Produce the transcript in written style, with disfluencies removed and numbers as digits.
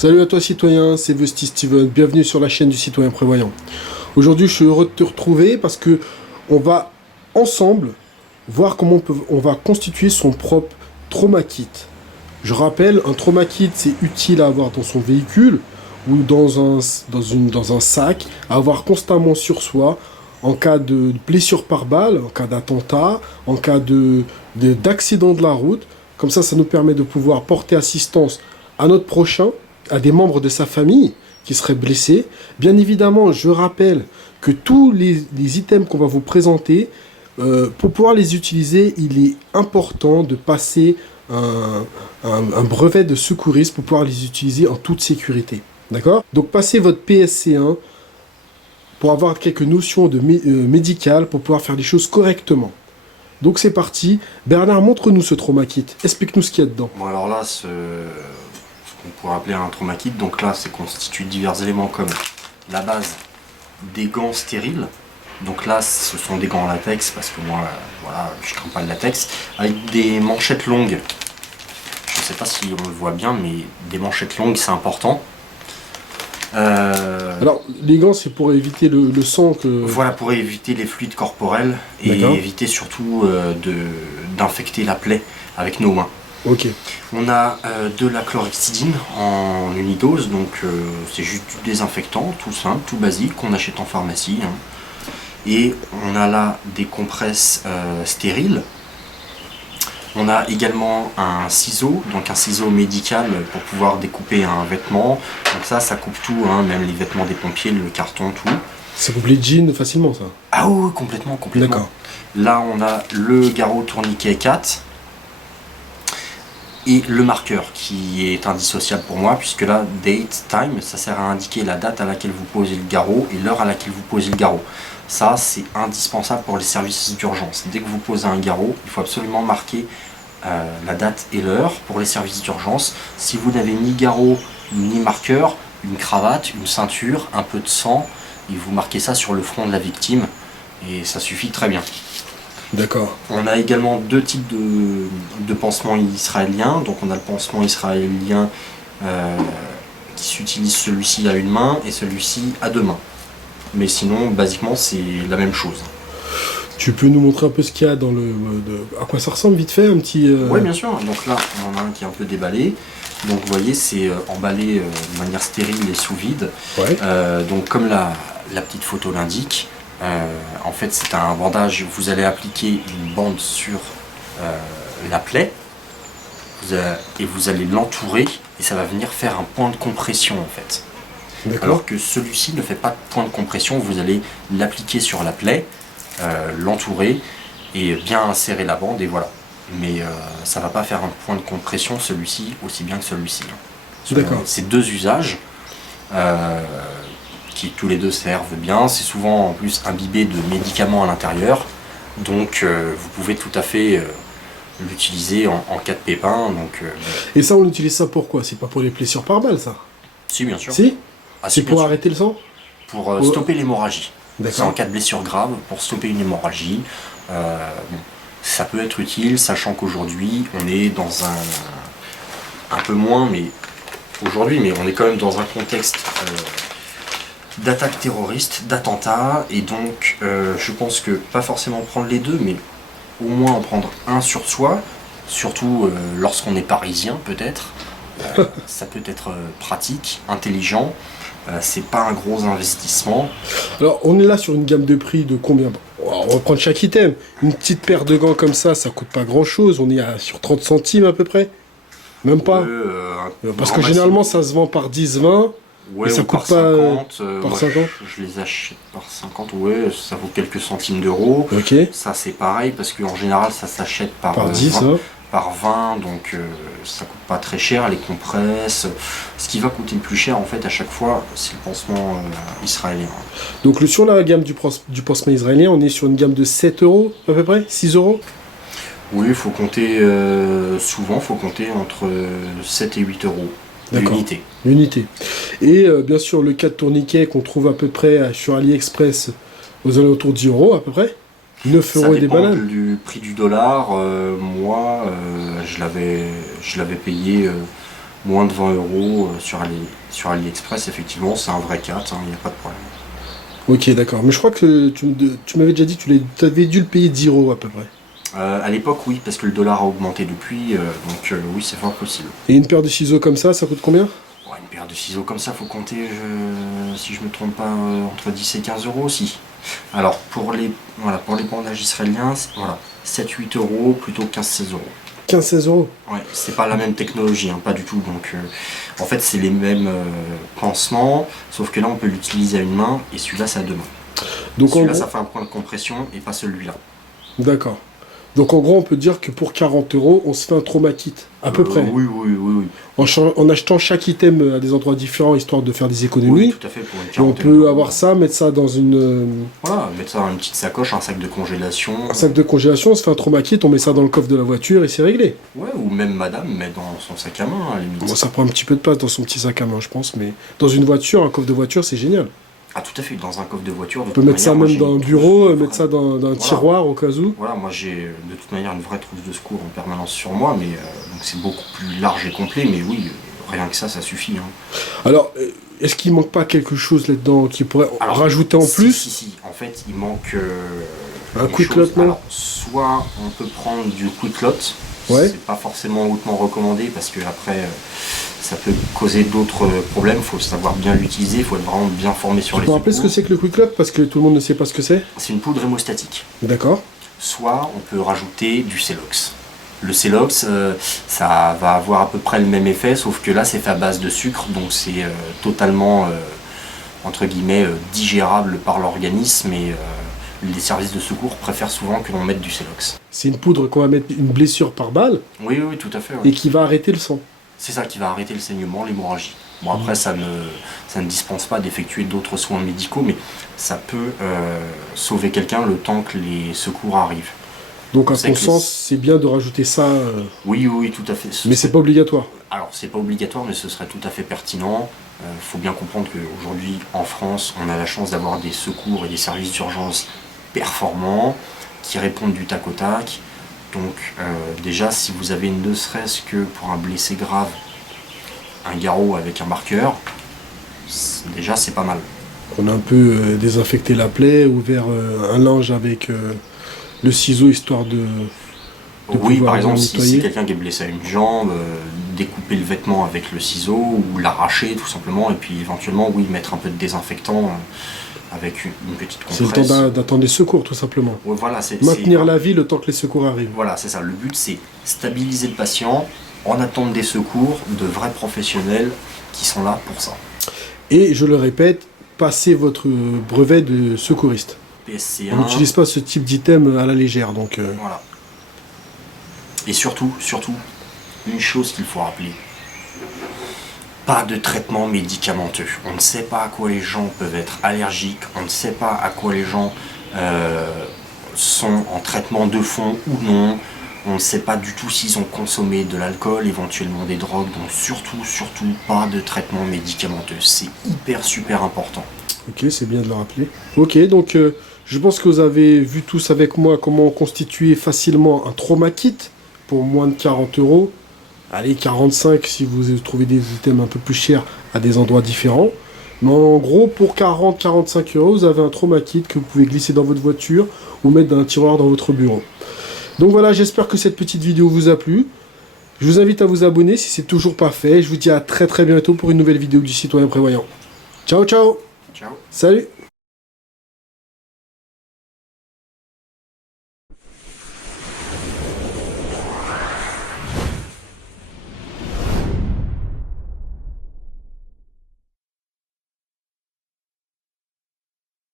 Salut à toi citoyen, c'est Vesti Steven, bienvenue sur la chaîne du citoyen prévoyant. Aujourd'hui je suis heureux de te retrouver parce que on va ensemble voir comment on va constituer son propre trauma kit. Je rappelle, un trauma kit c'est utile à avoir dans son véhicule ou dans un sac, à avoir constamment sur soi en cas de blessure par balle, en cas d'attentat, en cas d'accident de la route. Comme ça nous permet de pouvoir porter assistance à notre prochain, à des membres de sa famille qui seraient blessés. Bien évidemment, je rappelle que tous les items qu'on va vous présenter, pour pouvoir les utiliser, il est important de passer un brevet de secouriste pour pouvoir les utiliser en toute sécurité. D'accord? Donc passez votre PSC1 pour avoir quelques notions de médicales, pour pouvoir faire les choses correctement. Donc c'est parti. Bernard, montre-nous ce trauma kit. Explique-nous ce qu'il y a dedans. Bon alors là, ce qu'on pourrait appeler un trauma kit, donc là c'est constitué de divers éléments comme la base des gants stériles. Donc là ce sont des gants en latex parce que moi voilà, je crains pas le latex, avec des manchettes longues. Je sais pas si on le voit bien, mais des manchettes longues c'est important. Alors les gants c'est pour éviter le sang que... Voilà, pour éviter les fluides corporels et éviter surtout d'infecter la plaie avec nos mains. Ok. On a de la chlorhexidine en unidose, donc c'est juste du désinfectant, tout simple, tout basique, qu'on achète en pharmacie. Hein. Et on a là des compresses stériles. On a également un ciseau, donc un ciseau médical pour pouvoir découper un vêtement. Donc ça coupe tout, hein, même les vêtements des pompiers, le carton, tout. Ça coupe les jeans facilement, ça? Ah oui, complètement. D'accord. Là, on a le garrot tourniquet 4 et le marqueur qui est indissociable pour moi, puisque là, date, time, ça sert à indiquer la date à laquelle vous posez le garrot et l'heure à laquelle vous posez le garrot. Ça, c'est indispensable pour les services d'urgence. Dès que vous posez un garrot, il faut absolument marquer la date et l'heure pour les services d'urgence. Si vous n'avez ni garrot ni marqueur, une cravate, une ceinture, un peu de sang, et vous marquez ça sur le front de la victime et ça suffit très bien. D'accord. On a également deux types de pansements israéliens. Donc on a le pansement israélien qui s'utilise, celui-ci à une main et celui-ci à deux mains. Mais sinon, basiquement, c'est la même chose. Tu peux nous montrer un peu ce qu'il y a dans à quoi ça ressemble vite fait, un petit... Oui, bien sûr. Donc là, on en a un qui est un peu déballé. Donc vous voyez, c'est emballé de manière stérile et sous vide. Ouais. Donc comme la petite photo l'indique, en fait c'est un bandage. Vous allez appliquer une bande sur la plaie et vous allez l'entourer et ça va venir faire un point de compression en fait. Alors que celui-ci ne fait pas de point de compression, vous allez l'appliquer sur la plaie, l'entourer et bien insérer la bande et voilà. Mais ça va pas faire un point de compression celui-ci aussi bien que celui-ci. D'accord. C'est deux usages qui tous les deux servent bien. C'est souvent en plus imbibé de médicaments à l'intérieur, donc vous pouvez tout à fait l'utiliser en cas de pépin. Donc, Et ça, on utilise ça pour quoi? C'est pas pour les blessures par balle, ça? Si, bien sûr. Si? Ah, c'est pour arrêter le sang? Pour stopper l'hémorragie. C'est en cas de blessure grave, pour stopper une hémorragie. Bon, ça peut être utile, sachant qu'aujourd'hui, on est dans un peu moins, mais aujourd'hui, mais on est quand même dans un contexte d'attaque terroriste, d'attentat, et donc je pense que pas forcément prendre les deux, mais au moins en prendre un sur soi, surtout lorsqu'on est parisien peut-être. Ça peut être pratique, intelligent. C'est pas un gros investissement. Alors, on est là sur une gamme de prix de combien? On va prendre chaque item. Une petite paire de gants comme ça coûte pas grand-chose. On est sur 30 centimes à peu près. Même pas. Parce que généralement, ça se vend par 10-20. Ouais, et ça coûte pas 50. par 50. Je les achète par 50, ouais, ça vaut quelques centimes d'euros. Ok. Ça, c'est pareil, parce qu'en général, ça s'achète par 10, 20. hein. Par 20, donc ça coûte pas très cher, les compresses. Ce qui va coûter le plus cher en fait à chaque fois, c'est le pansement israélien. Donc sur la gamme du pansement israélien, on est sur une gamme de 7 euros à peu près, 6 euros. Oui, il faut compter, souvent il faut compter entre 7 et 8 euros l'unité. L'unité. Et bien sûr le 4 tourniquets qu'on trouve à peu près sur AliExpress aux alentours de 10 euros à peu près. 9 euros et des bananes. Ça dépend du prix du dollar. Moi, je l'avais payé moins de 20 € sur AliExpress, effectivement, c'est un vrai 4, il n'y a pas de problème. Ok, d'accord. Mais je crois que tu m'avais déjà dit que tu avais dû le payer 10 € à peu près. À l'époque, oui, parce que le dollar a augmenté depuis, donc oui, c'est fort possible. Et une paire de ciseaux comme ça coûte combien? Ouais, une paire de ciseaux comme ça, faut compter, si je me trompe pas, entre 10 et 15 € aussi. Alors, pour les bandages israéliens, voilà, 7-8 € plutôt que 15-16 €. 15-16 €. Ouais, c'est pas la même technologie, pas du tout. Donc, en fait, c'est les mêmes pansements, sauf que là, on peut l'utiliser à une main et celui-là, c'est à deux mains. Donc, celui-là, ça fait un point de compression et pas celui-là. D'accord. Donc, en gros, on peut dire que pour 40 €, on se fait un trauma kit, à peu près. Oui. En achetant chaque item à des endroits différents, histoire de faire des économies. Oui, tout à fait. Pour une quarantaine on peut avoir ça, mettre ça dans une... Voilà, mettre ça dans une petite sacoche, un sac de congélation. Un sac de congélation, on se fait un trauma kit, on met ça dans le coffre de la voiture et c'est réglé. Ouais, ou même madame met dans son sac à main, à la limite. Bon, ça prend un petit peu de place dans son petit sac à main, je pense, mais dans une voiture, un coffre de voiture, c'est génial. Ah, tout à fait, dans un coffre de voiture. On peut mettre ça même dans un bureau, mettre ça dans un tiroir au cas où. Voilà, moi j'ai de toute manière une vraie trousse de secours en permanence sur moi, mais donc c'est beaucoup plus large et complet, mais oui, rien que ça suffit. Alors, est-ce qu'il manque pas quelque chose là-dedans qui pourrait rajouter en plus? Si, en fait, il manque un quick lot, non? Alors, soit on peut prendre du quick lot, c'est pas forcément hautement recommandé parce que après ça peut causer d'autres problèmes, il faut savoir bien l'utiliser, il faut être vraiment bien formé sur les secours. Tu peux rappeler ce que c'est que le quick lot parce que tout le monde ne sait pas ce que c'est? C'est une poudre hémostatique. D'accord. Soit on peut rajouter du Celox. Le Celox, ça va avoir à peu près le même effet, sauf que là c'est fait à base de sucre, donc c'est totalement, entre guillemets, digérable par l'organisme et les services de secours préfèrent souvent que l'on mette du Celox. C'est une poudre qu'on va mettre une blessure par balle? Oui, tout à fait. Et qui va arrêter le sang? C'est ça qui va arrêter le saignement, l'hémorragie. Bon, après, ça ne dispense pas d'effectuer d'autres soins médicaux, mais ça peut sauver quelqu'un le temps que les secours arrivent. Donc, à ton sens, c'est bien de rajouter ça Oui, tout à fait. Mais c'est pas obligatoire? Alors, c'est pas obligatoire, mais ce serait tout à fait pertinent. Faut bien comprendre qu'aujourd'hui, en France, on a la chance d'avoir des secours et des services d'urgence performants, qui répondent du tac au tac. Donc, déjà, si vous avez ne serait-ce que pour un blessé grave, un garrot avec un marqueur, déjà c'est pas mal. On a un peu désinfecté la plaie, ouvert un linge avec le ciseau histoire de oui, par exemple, si c'est quelqu'un qui est blessé à une jambe, découper le vêtement avec le ciseau ou l'arracher tout simplement, et puis éventuellement, oui, mettre un peu de désinfectant avec une petite compresse. C'est le temps d'attendre les secours tout simplement. Ouais, voilà, maintenir la vie le temps que les secours arrivent. Voilà, c'est ça. Le but c'est stabiliser le patient en attente des secours de vrais professionnels qui sont là pour ça. Et je le répète, passez votre brevet de secouriste. PSC1. On n'utilise pas ce type d'item à la légère, donc... Voilà. Et surtout, une chose qu'il faut rappeler. Pas de traitement médicamenteux. On ne sait pas à quoi les gens peuvent être allergiques, on ne sait pas à quoi les gens sont en traitement de fond ou non. On ne sait pas du tout s'ils ont consommé de l'alcool, éventuellement des drogues, donc surtout pas de traitement médicamenteux. C'est super important. Ok, c'est bien de le rappeler. Ok, donc je pense que vous avez vu tous avec moi comment constituer facilement un trauma kit pour moins de 40 €. Allez, 45 si vous trouvez des items un peu plus chers à des endroits différents. Mais en gros, pour 40-45 €, vous avez un trauma kit que vous pouvez glisser dans votre voiture ou mettre dans un tiroir dans votre bureau. Donc voilà, j'espère que cette petite vidéo vous a plu. Je vous invite à vous abonner si c'est toujours pas fait. Je vous dis à très bientôt pour une nouvelle vidéo du Citoyen Prévoyant. Ciao. Ciao. Salut.